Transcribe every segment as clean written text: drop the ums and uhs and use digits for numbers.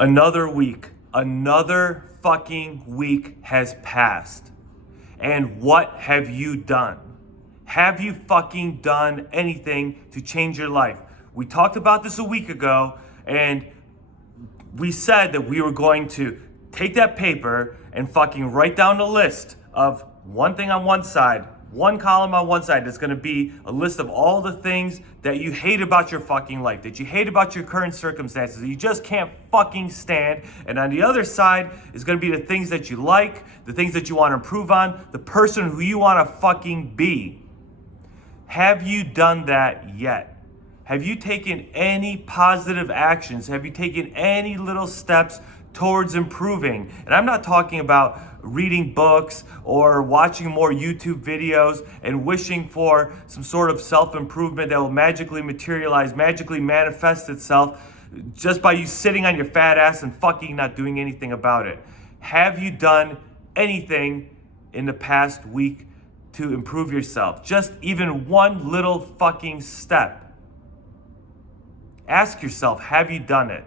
Another week, another fucking week has passed. And what have you done? Have you fucking done anything to change your life? We talked about this a week ago, and we said that we were going to take that paper and fucking write down a list of one thing on one side, one column on one side that's going to be a list of all the things that you hate about your fucking life, that you hate about your current circumstances, that you just can't fucking stand. And on the other side is going to be the things that you like, the things that you want to improve on, the person who you want to fucking be. Have you done that yet? Have you taken any positive actions? Have you taken any little steps towards improving? And I'm not talking about reading books or watching more YouTube videos and wishing for some sort of self-improvement that will magically materialize, magically manifest itself just by you sitting on your fat ass and fucking not doing anything about it. Have you done anything in the past week to improve yourself? Just even one little fucking step. Ask yourself, have you done it?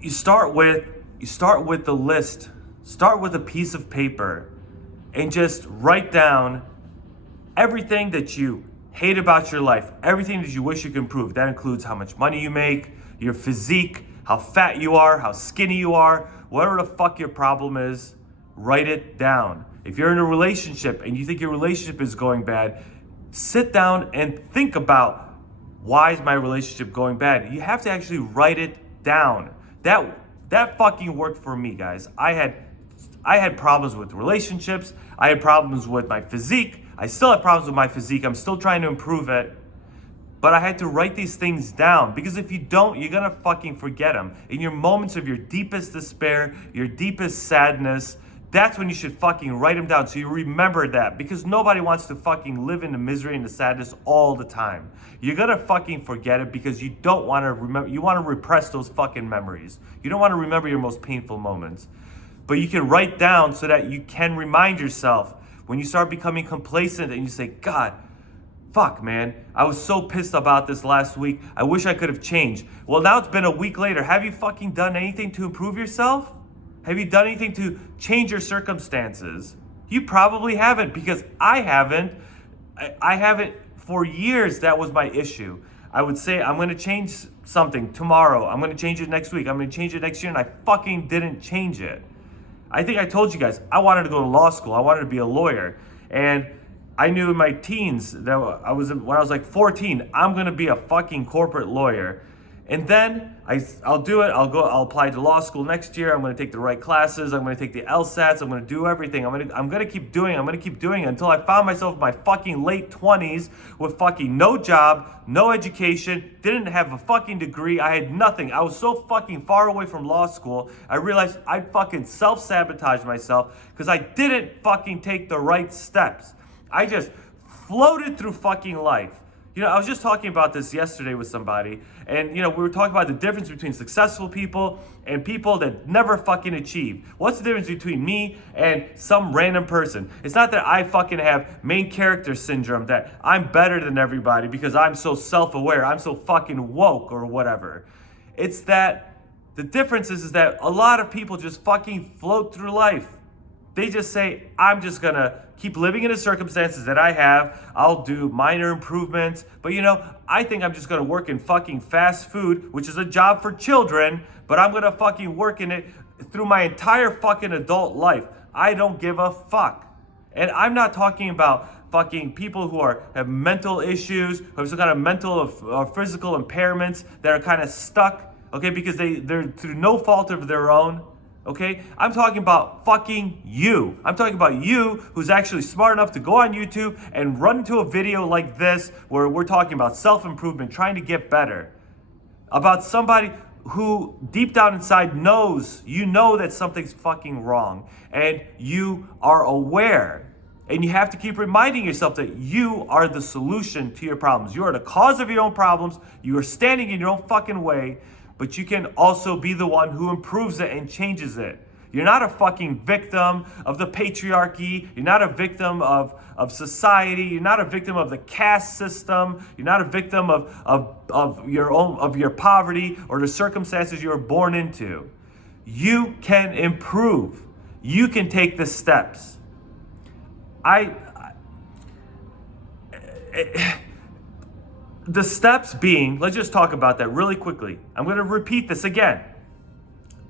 You start with the list. Start with a piece of paper and just write down everything that you hate about your life, everything that you wish you could improve. That includes how much money you make, your physique, how fat you are, how skinny you are, whatever the fuck your problem is, write it down. If you're in a relationship and you think your relationship is going bad, sit down and think about, why is my relationship going bad? You have to actually write it down. That fucking worked for me, guys. I had problems with relationships. I had problems with my physique. I still have problems with my physique. I'm still trying to improve it. But I had to write these things down, because if you don't, you're gonna fucking forget them. In your moments of your deepest despair, your deepest sadness, that's when you should fucking write them down so you remember that, because nobody wants to fucking live in the misery and the sadness all the time. You're gonna fucking forget it because you don't want to remember. You want to repress those fucking memories. You don't want to remember your most painful moments. But you can write down so that you can remind yourself when you start becoming complacent and you say, God, fuck, man, I was so pissed about this last week. I wish I could have changed. Well, now it's been a week later. Have you fucking done anything to improve yourself? Have you done anything to change your circumstances? You probably haven't, because I haven't. I haven't for years. That was my issue. I would say, I'm going to change something tomorrow. I'm going to change it next week. I'm going to change it next year. And I fucking didn't change it. I think I told you guys, I wanted to go to law school. I wanted to be a lawyer. And I knew in my teens that when I was like 14, I'm going to be a fucking corporate lawyer. And then I'll do it. I'll apply to law school next year. I'm going to take the right classes. I'm going to take the LSATs. I'm going to do everything. I'm going to keep doing it until I found myself in my fucking late 20s with fucking no job, no education, didn't have a fucking degree. I had nothing. I was so fucking far away from law school. I realized I'd fucking self-sabotage myself because I didn't fucking take the right steps. I just floated through fucking life. You know, I was just talking about this yesterday with somebody, and, you know, we were talking about the difference between successful people and people that never fucking achieve. What's the difference between me and some random person? It's not that I fucking have main character syndrome, that I'm better than everybody because I'm so self-aware, I'm so fucking woke or whatever. It's that the difference is that a lot of people just fucking float through life. They just say, I'm just gonna keep living in the circumstances that I have. I'll do minor improvements. But, you know, I think I'm just gonna work in fucking fast food, which is a job for children, but I'm gonna fucking work in it through my entire fucking adult life. I don't give a fuck. And I'm not talking about fucking people who have mental issues, who have some kind of mental or physical impairments that are kind of stuck, okay, because they're through no fault of their own. Okay, I'm talking about fucking you. I'm talking about you who's actually smart enough to go on YouTube and run into a video like this where we're talking about self-improvement, trying to get better. About somebody who deep down inside knows, you know that something's fucking wrong and you are aware. And you have to keep reminding yourself that you are the solution to your problems. You are the cause of your own problems. You are standing in your own fucking way. But you can also be the one who improves it and changes it. You're not a fucking victim of the patriarchy. You're not a victim of society. You're not a victim of the caste system. You're not a victim of your poverty or the circumstances you were born into. You can improve. You can take the steps. The steps being, let's just talk about that really quickly. I'm going to repeat this again.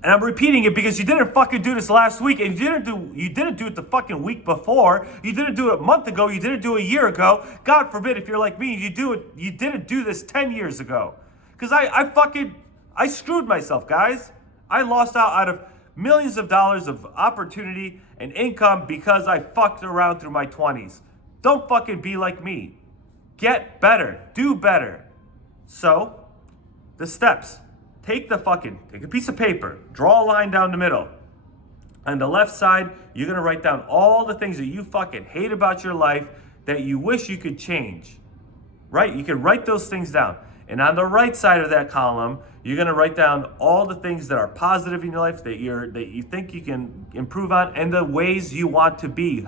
And I'm repeating it because you didn't fucking do this last week, and you didn't do it the fucking week before. You didn't do it a month ago. You didn't do it a year ago. God forbid if you're like me, you didn't do this 10 years ago. Because I screwed myself, guys. I lost out of millions of dollars of opportunity and income because I fucked around through my 20s. Don't fucking be like me. Get better. Do better. So, the steps. Take a piece of paper, draw a line down the middle. On the left side, you're gonna write down all the things that you fucking hate about your life that you wish you could change. Right? You can write those things down. And on the right side of that column, you're gonna write down all the things that are positive in your life that you think you can improve on, and the ways you want to be,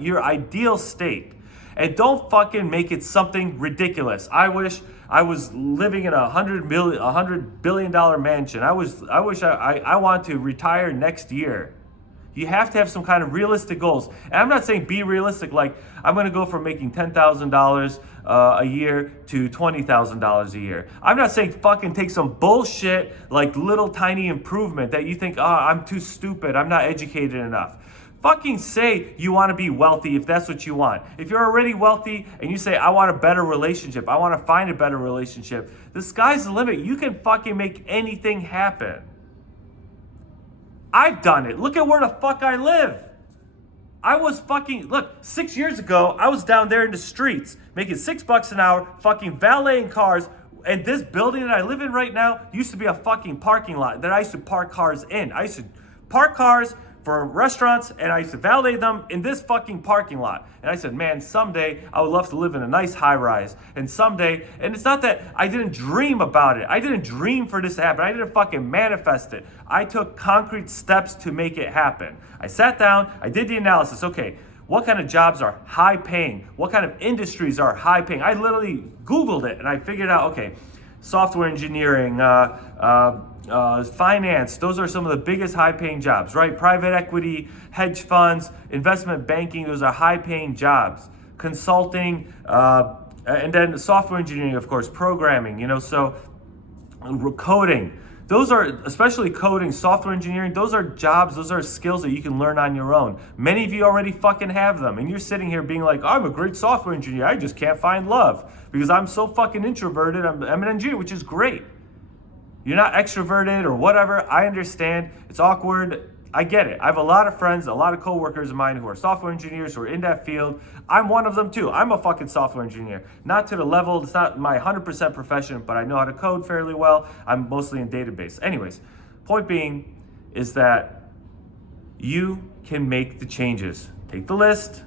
your ideal state. And don't fucking make it something ridiculous. I wish I was living in $100 billion mansion. I wish I want to retire next year. You have to have some kind of realistic goals. And I'm not saying be realistic, like I'm going to go from making $10,000 a year to $20,000 a year. I'm not saying fucking take some bullshit like little tiny improvement that you think, I'm too stupid, I'm not educated enough. Fucking say you want to be wealthy if that's what you want. If you're already wealthy and you say, I want a better relationship, I want to find a better relationship, the sky's the limit. You can fucking make anything happen. I've done it. Look at where the fuck I live. Look, 6 years ago, I was down there in the streets making $6 an hour, fucking valeting cars. And this building that I live in right now used to be a fucking parking lot that I used to park cars in. I used to park cars for restaurants, and I used to valet them in this fucking parking lot. And I said, man, someday I would love to live in a nice high rise. And someday, and it's not that I didn't dream about it. I didn't dream for this to happen. I didn't fucking manifest it. I took concrete steps to make it happen. I sat down, I did the analysis. Okay, what kind of jobs are high paying? What kind of industries are high paying? I literally Googled it and I figured out, okay, software engineering, finance, those are some of the biggest high-paying jobs, right? Private equity, hedge funds, investment banking, those are high-paying jobs. Consulting, and then software engineering, of course, programming, so coding. Those are, especially coding, software engineering, those are jobs, those are skills that you can learn on your own. Many of you already fucking have them, and you're sitting here being like, I'm a great software engineer, I just can't find love because I'm so fucking introverted, I'm an engineer, which is great. You're not extroverted or whatever. I understand. It's awkward. I get it. I have a lot of friends, a lot of coworkers of mine who are software engineers who are in that field. I'm one of them too. I'm a fucking software engineer. Not to the level, it's not my 100% profession, but I know how to code fairly well. I'm mostly in database. Anyways, point being is that you can make the changes. Take the list,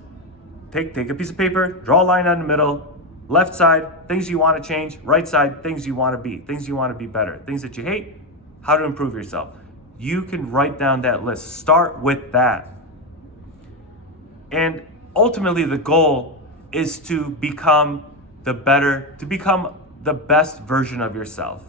take a piece of paper, draw a line down the middle. Left side, things you want to change. Right side, things you want to be. Things you want to be better. Things that you hate, how to improve yourself. You can write down that list. Start with that. And ultimately the goal is to become the best version of yourself.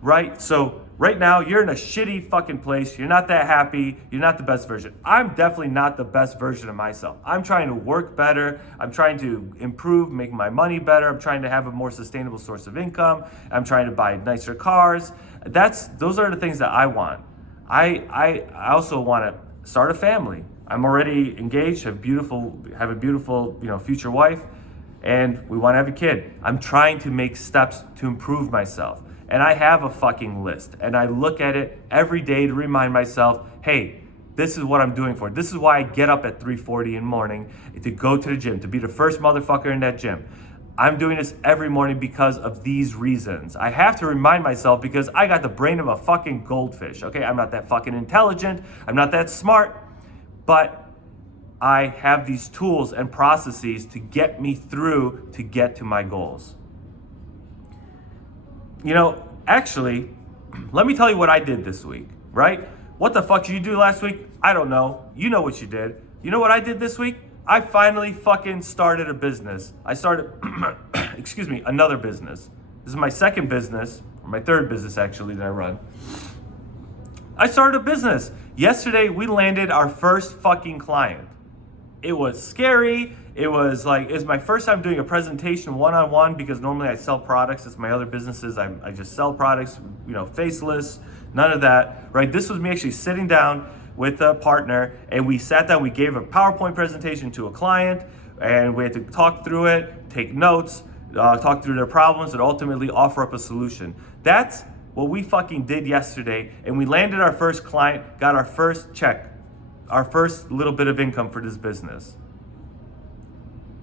Right? So right now you're in a shitty fucking place. You're not that happy. You're not the best version. I'm definitely not the best version of myself. I'm trying to work better. I'm trying to improve, make my money better. I'm trying to have a more sustainable source of income. I'm trying to buy nicer cars. Those are the things that I want. I also want to start a family. I'm already engaged, have a beautiful, future wife, and we want to have a kid. I'm trying to make steps to improve myself. And I have a fucking list, and I look at it every day to remind myself, hey, this is what I'm doing for it. This is why I get up at 3:40 in the morning to go to the gym, to be the first motherfucker in that gym. I'm doing this every morning because of these reasons. I have to remind myself because I got the brain of a fucking goldfish, okay? I'm not that fucking intelligent. I'm not that smart, but I have these tools and processes to get me through to get to my goals. Actually, let me tell you what I did this week, right? What the fuck did you do last week? I don't know. You know what you did. You know what I did this week? I finally fucking started a business. I started, excuse me, another business. This is my second business, or my third business actually that I run. I started a business. Yesterday, we landed our first fucking client. It was scary. It was my first time doing a presentation one-on-one, because normally I sell products. It's my other businesses. I just sell products, faceless, none of that, right? This was me actually sitting down with a partner, and we sat down, we gave a PowerPoint presentation to a client, and we had to talk through it, take notes, talk through their problems, and ultimately offer up a solution. That's what we fucking did yesterday, and we landed our first client, got our first check, our first little bit of income for this business.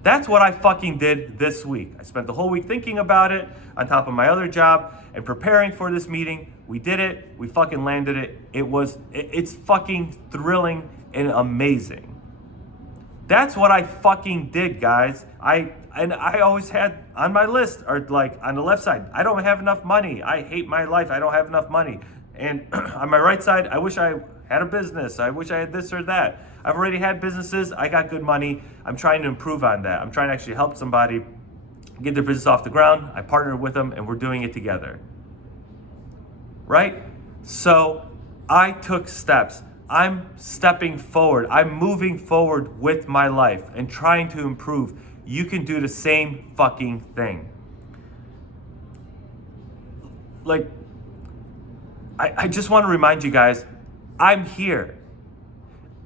That's what I fucking did this week. I spent the whole week thinking about it on top of my other job and preparing for this meeting. We did it. We fucking landed it. It's fucking thrilling and amazing. That's what I fucking did, guys. I always had on my list, or on the left side, I don't have enough money. I hate my life. I don't have enough money. And on my right side, I wish I had a business. I wish I had this or that. I've already had businesses. I got good money. I'm trying to improve on that. I'm trying to actually help somebody get their business off the ground. I partnered with them, and we're doing it together. Right? So I took steps. I'm stepping forward. I'm moving forward with my life and trying to improve. You can do the same fucking thing. I just want to remind you guys, I'm here.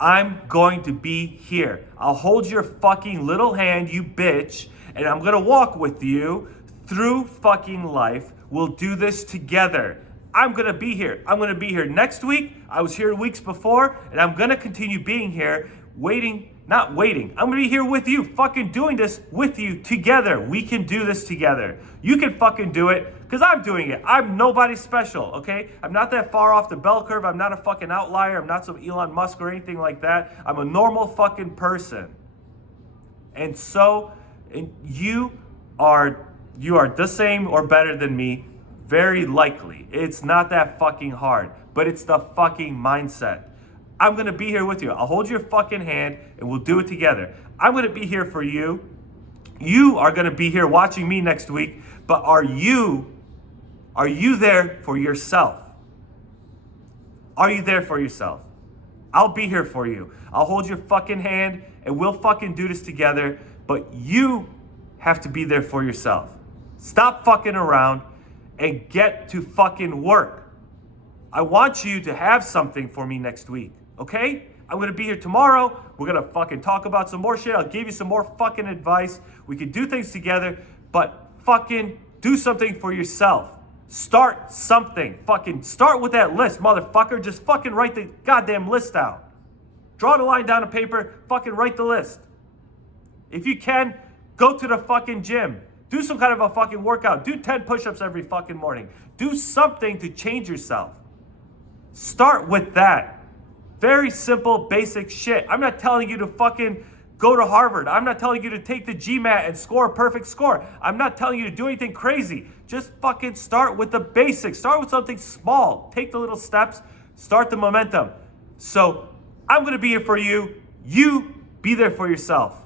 I'm going to be here. I'll hold your fucking little hand, you bitch, and I'm gonna walk with you through fucking life. We'll do this together. I'm gonna be here. I'm gonna be here next week. I was here weeks before, and I'm gonna continue being here, not waiting. I'm gonna be here with you, fucking doing this with you together. We can do this together. You can fucking do it, because I'm doing it. I'm nobody special, okay? I'm not that far off the bell curve. I'm not a fucking outlier. I'm not some Elon Musk or anything like that. I'm a normal fucking person. And you are the same or better than me, very likely. It's not that fucking hard, but it's the fucking mindset. I'm gonna be here with you. I'll hold your fucking hand and we'll do it together. I'm gonna be here for you. You are gonna be here watching me next week, but are you there for yourself? Are you there for yourself? I'll be here for you. I'll hold your fucking hand and we'll fucking do this together, but you have to be there for yourself. Stop fucking around and get to fucking work. I want you to have something for me next week, okay? I'm gonna be here tomorrow. We're gonna fucking talk about some more shit. I'll give you some more fucking advice. We can do things together, but fucking do something for yourself. Start something. Fucking start with that list, motherfucker. Just fucking write the goddamn list out. Draw the line down on paper, fucking write the list. If you can, go to the fucking gym. Do some kind of a fucking workout. Do 10 push-ups every fucking morning. Do something to change yourself. Start with that. Very simple, basic shit. I'm not telling you to fucking go to Harvard. I'm not telling you to take the GMAT and score a perfect score. I'm not telling you to do anything crazy. Just fucking start with the basics. Start with something small. Take the little steps. Start the momentum. So I'm going to be here for you. You be there for yourself.